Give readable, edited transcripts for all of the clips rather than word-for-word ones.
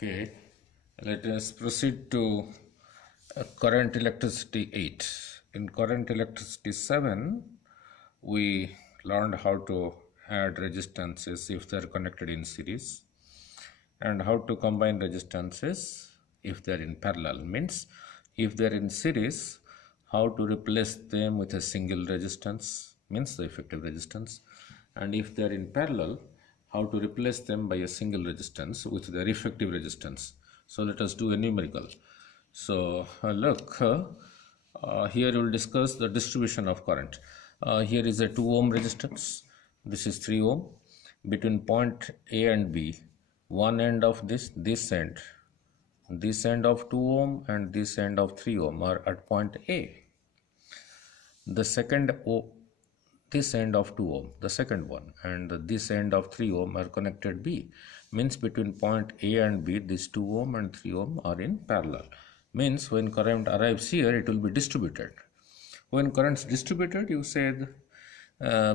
Okay, let us proceed to current electricity 8. In current electricity 7, we learned how to add resistances if they are connected in series and how to combine resistances if they are in parallel. Means if they are in series, how to replace them with a single resistance, means the effective resistance, and if they are in parallel, how to replace them by a single resistance with their effective resistance. So let us do a numerical. So look, here we will discuss the distribution of current. Here is a 2 ohm resistance, this is 3 ohm. Between point A and B, one end of this end of 2 ohm and this end of 3 ohm are at point A. The second this end of 2 ohm, the second one, and this end of 3 ohm are connected B. Means between point A and B, this 2 ohm and 3 ohm are in parallel. Means when current arrives here, it will be distributed. When current is distributed, you said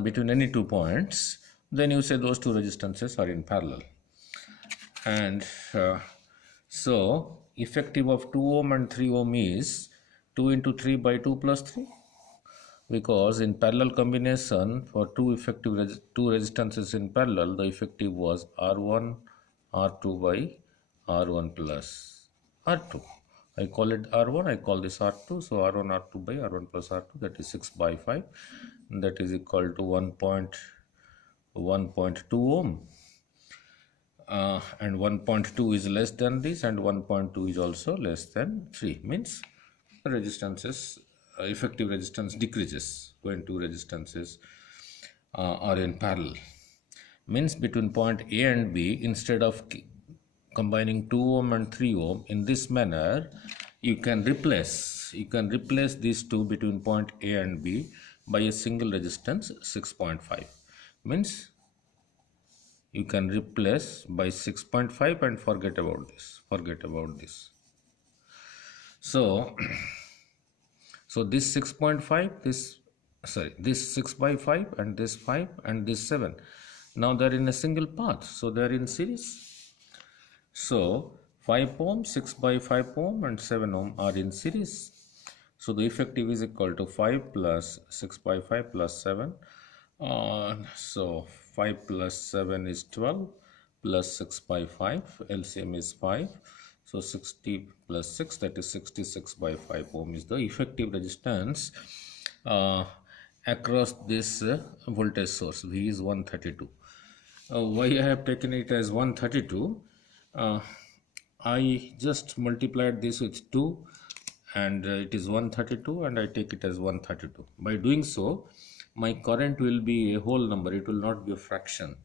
between any 2 points, then you say those 2 resistances are in parallel. And so effective of 2 ohm and 3 ohm is 2 into 3 by 2 plus 3, because in parallel combination for two resistances in parallel, the effective was R1 R2 by R1 plus R2. I call it R1, I call this R2, so R1 R2 by R1 plus R2, that is 6 by 5, that is equal to 1.2 ohm. And 1.2 is less than this, and 1.2 is also less than 3. Means the resistances, effective resistance decreases when two resistances are in parallel. Means between point A and B, instead of combining 2 ohm and 3 ohm in this manner, you can replace these two between point A and B by a single resistance 6.5. Means you can replace by 6.5 and forget about this. So this 6.5, this 6 by 5 and this 5 and this 7, now they are in a single path, so they are in series. So 5 ohm, 6 by 5 ohm and 7 ohm are in series. So the effective is equal to 5 plus 6 by 5 plus 7. So 5 plus 7 is 12 plus 6 by 5, LCM is 5. So 60 plus 6, that is 66 by 5 ohm is the effective resistance across this voltage source. V is 132. Why I have taken it as 132? I just multiplied this with 2 and it is 132, and I take it as 132. By doing so, my current will be a whole number, it will not be a fraction.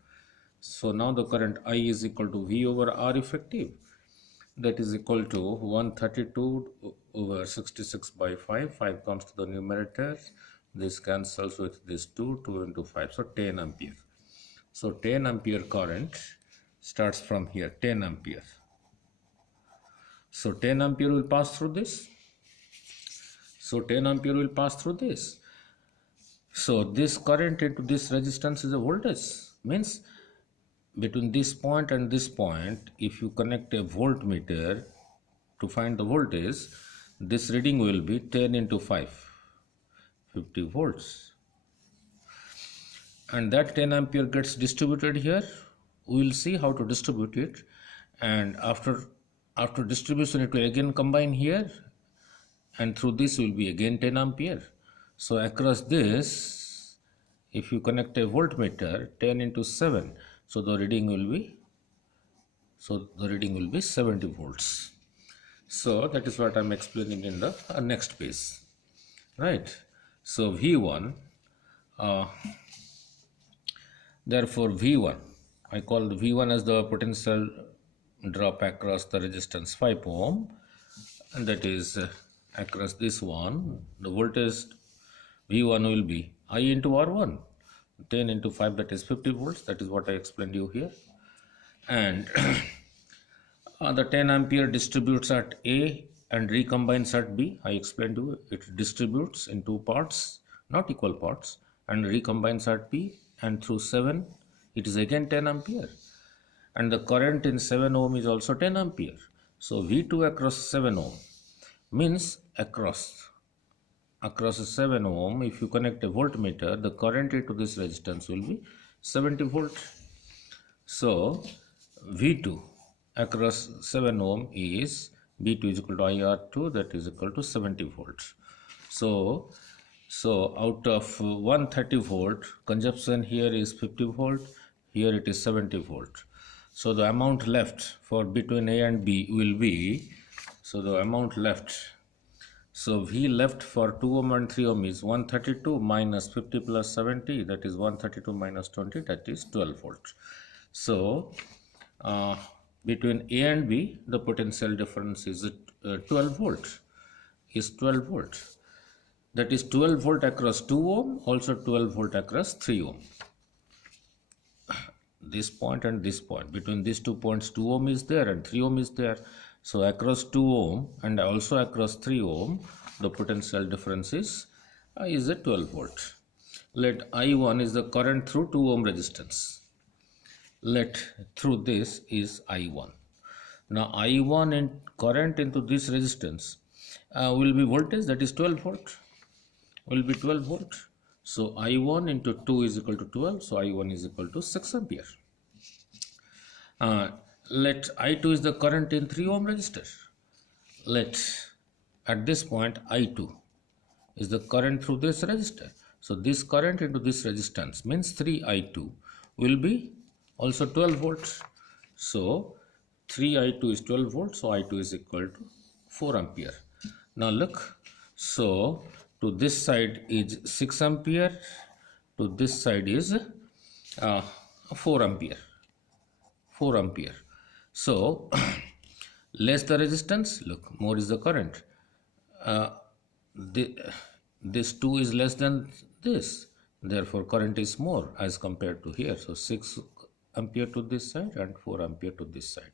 So now the current I is equal to V over R effective, that is equal to 132 over 66 by 5. 5 comes to the numerator, this cancels with this 2 into 5, so 10 ampere. So 10 ampere current starts from here, 10 ampere. So 10 ampere will pass through this. So 10 ampere will pass through this. So this current into this resistance is a voltage. Means between this point and this point, if you connect a voltmeter to find the voltage, this reading will be 10 into 5, 50 volts. And that 10 ampere gets distributed here. We will see how to distribute it, and after distribution it will again combine here, and through this will be again 10 ampere. So across this, if you connect a voltmeter, 10 into 7, so the reading will be 70 volts. So that is what I am explaining in the next page, right? So V1, therefore V1, I call the V1 as the potential drop across the resistance 5 ohm, and that is across this one, the voltage V1 will be I into R1, 10 into 5, that is 50 volts. That is what I explained you here. And the 10 ampere distributes at A and recombines at B. I explained to you, it distributes in 2 parts, not equal parts, and recombines at B, and through 7 it is again 10 ampere. and the current in 7 ohm is also 10 ampere. So V2 across 7 ohm means across 7 ohm, if you connect a voltmeter, the current into this resistance will be 70 volt. So V2 across 7 ohm is V2 is equal to IR2, that is equal to 70 volts. So out of 130 volt, consumption here is 50 volt, here it is 70 volt. So the amount left for between A and B will be, so the amount left, so V left for 2 ohm and 3 ohm is 132 minus 50 plus 70, that is 132 minus 20, that is 12 volt. So between A and B, the potential difference is 12 volt, that is 12 volt across 2 ohm, also 12 volt across 3 ohm. This point and this point, between these 2 points 2 ohm is there and 3 ohm is there. So across 2 ohm and also across 3 ohm, the potential difference is a 12 volt. Let I1 is the current through 2 ohm resistance. Let through this is I1. Now I1 and current into this resistance will be voltage, that is 12 volt, will be 12 volt. So I1 into 2 is equal to 12, so I1 is equal to 6 ampere. Let I2 is the current in 3 ohm resistor. Let at this point I2 is the current through this resistor. So this current into this resistance means 3I2 will be also 12 volts. So 3I2 is 12 volts, so I2 is equal to 4 ampere. Now look, so to this side is 6 ampere, to this side is 4 ampere. 4 ampere. So less the resistance, look, more is the current. This 2 is less than this, therefore current is more as compared to here. So 6 ampere to this side and 4 ampere to this side.